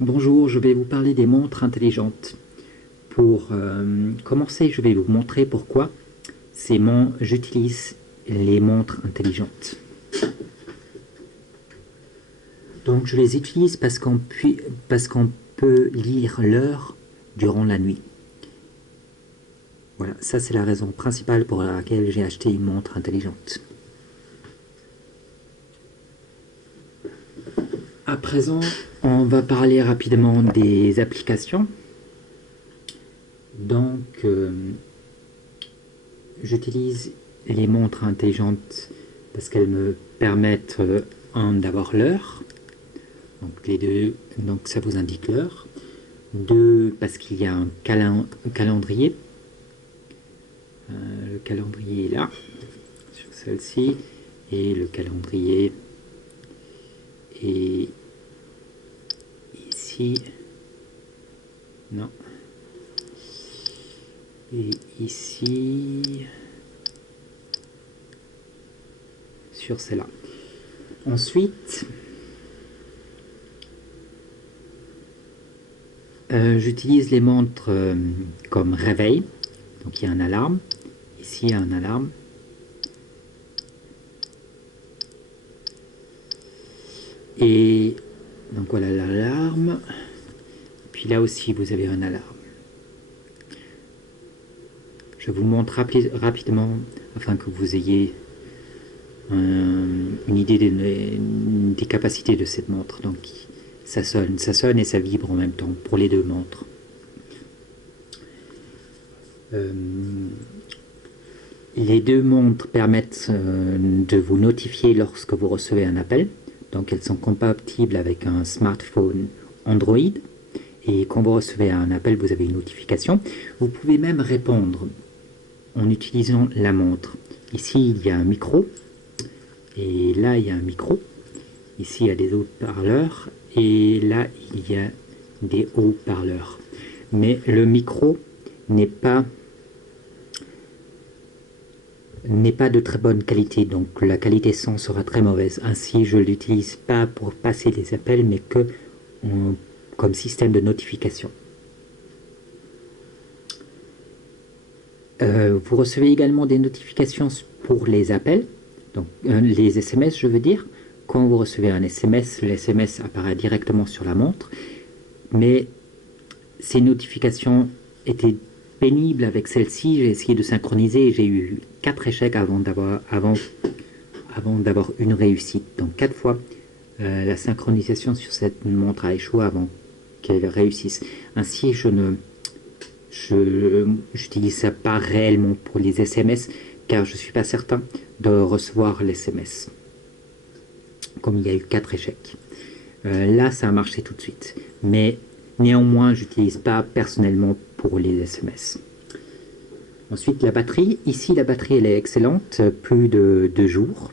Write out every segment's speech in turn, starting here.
Bonjour, je vais vous parler des montres intelligentes. Pour commencer, je vais vous montrer pourquoi j'utilise les montres intelligentes. Donc je les utilise parce qu'on peut lire l'heure durant la nuit. Voilà, ça c'est la raison principale pour laquelle j'ai acheté une montre intelligente. À présent, on va parler rapidement des applications. Donc, j'utilise les montres intelligentes parce qu'elles me permettent d'avoir l'heure. Donc les deux, donc ça vous indique l'heure. Deux, parce qu'il y a un calendrier. Le calendrier est là, sur celle-ci, et le calendrier est ici. Non. Et ici, sur celle-là. Ensuite, j'utilise les montres comme réveil. Donc il y a un alarme. Ici, il y a un alarme. Et donc voilà l'alarme. Puis là aussi, vous avez un alarme. Je vous montre rapidement afin que vous ayez une idée des capacités de cette montre. Donc ça sonne et ça vibre en même temps pour les deux montres. Les deux montres permettent de vous notifier lorsque vous recevez un appel. Donc elles sont compatibles avec un smartphone Android. Et quand vous recevez un appel, vous avez une notification. Vous pouvez même répondre en utilisant la montre. Ici, il y a un micro. Et là, il y a un micro. Ici, il y a des haut-parleurs. Et là, il y a des haut-parleurs. Mais le micro n'est pas de très bonne qualité, donc la qualité son sera très mauvaise. Ainsi, je ne l'utilise pas pour passer des appels, mais que comme système de notification. Vous recevez également des notifications pour les appels, donc les SMS, je veux dire. Quand vous recevez un SMS, le SMS apparaît directement sur la montre, mais ces notifications étaient pénibles avec celle-ci. J'ai essayé de synchroniser et j'ai eu 4 échecs avant d'avoir une réussite. Donc 4 fois, la synchronisation sur cette montre a échoué avant qu'elle réussisse. Ainsi, je n'utilise ça pas réellement pour les SMS, car je ne suis pas certain de recevoir les SMS. Comme il y a eu 4 échecs. Là, ça a marché tout de suite. Mais néanmoins, je n'utilise pas personnellement pour les SMS. Ensuite, la batterie. Ici, la batterie, elle est excellente. Plus de 2 jours.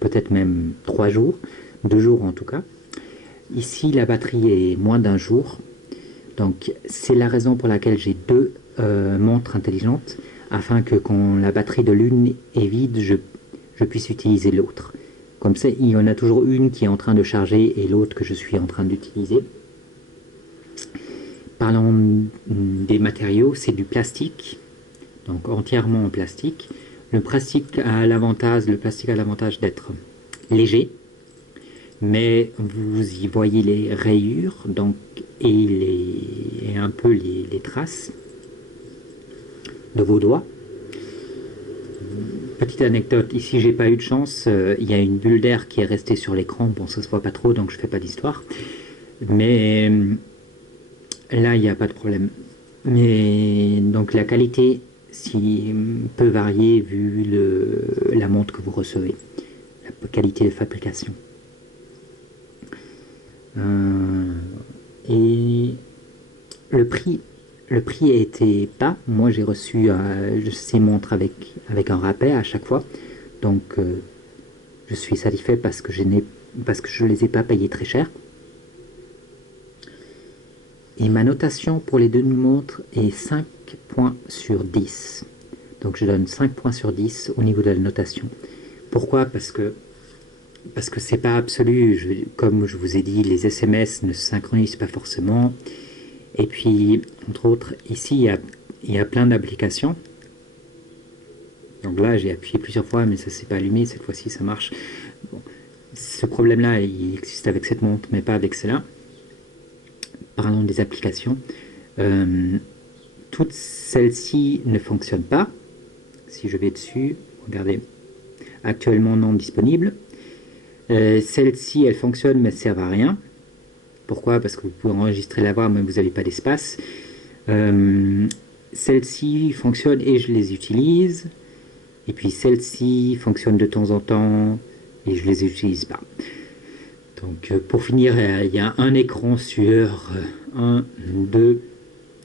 Peut-être même 3 jours. 2 jours en tout cas. Ici, la batterie est moins d'un jour. Donc, c'est la raison pour laquelle j'ai deux montres intelligentes, afin que quand la batterie de l'une est vide, je puisse utiliser l'autre. Comme ça, il y en a toujours une qui est en train de charger et l'autre que je suis en train d'utiliser. Parlons des matériaux, c'est du plastique, donc entièrement en plastique. Le plastique a l'avantage d'être léger, mais vous y voyez les rayures donc, et un peu les traces de vos doigts. Petite anecdote, ici j'ai pas eu de chance, il y a une bulle d'air qui est restée sur l'écran, bon ça se voit pas trop donc je fais pas d'histoire, mais là il n'y a pas de problème. Mais donc la qualité peut varier vu la montre que vous recevez, la qualité de fabrication. Et le prix a été bas. Moi j'ai reçu ces montres avec un rappel à chaque fois, donc je suis satisfait parce que je ne les ai pas payés très cher. Et ma notation pour les deux montres est 5 points sur 10. Donc je donne 5 points sur 10 au niveau de la notation. Pourquoi? Parce que parce que c'est pas absolu. Comme je vous ai dit, les SMS ne se synchronisent pas forcément. Et puis, entre autres, ici, il y a plein d'applications. Donc là, j'ai appuyé plusieurs fois, mais ça s'est pas allumé. Cette fois-ci, ça marche. Bon. Ce problème-là, il existe avec cette montre, mais pas avec celle-là. Parlons des applications. Toutes celles-ci ne fonctionnent pas. Si je vais dessus, regardez, actuellement non disponible. Celles-ci, elles fonctionnent mais elles servent à rien. Pourquoi? Parce que vous pouvez enregistrer la voix mais vous n'avez pas d'espace. Celles-ci fonctionnent et je les utilise. Et puis celles-ci fonctionnent de temps en temps et je les utilise pas. Donc pour finir, il y a un écran sur 1, 2,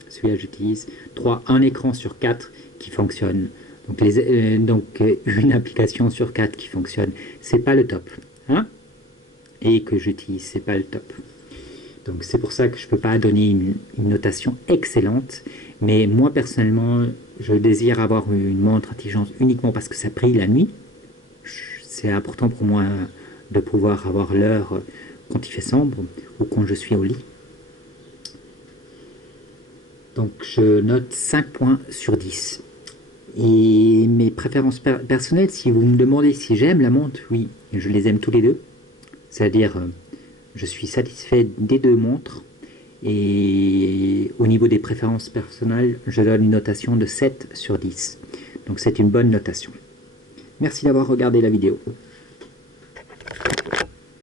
celui-là j'utilise, 3, un écran sur 4 qui fonctionne. Donc, une application sur 4 qui fonctionne, c'est pas le top. Hein, et que j'utilise, c'est pas le top. Donc c'est pour ça que je peux pas donner une notation excellente. Mais moi personnellement, je désire avoir une montre intelligente uniquement parce que ça brille la nuit. C'est important pour moi de pouvoir avoir l'heure quand il fait sombre ou quand je suis au lit. Donc je note 5 points sur 10. Et mes préférences personnelles, si vous me demandez si j'aime la montre, oui, je les aime tous les deux. C'est-à-dire, je suis satisfait des deux montres. Et au niveau des préférences personnelles, je donne une notation de 7 sur 10. Donc c'est une bonne notation. Merci d'avoir regardé la vidéo.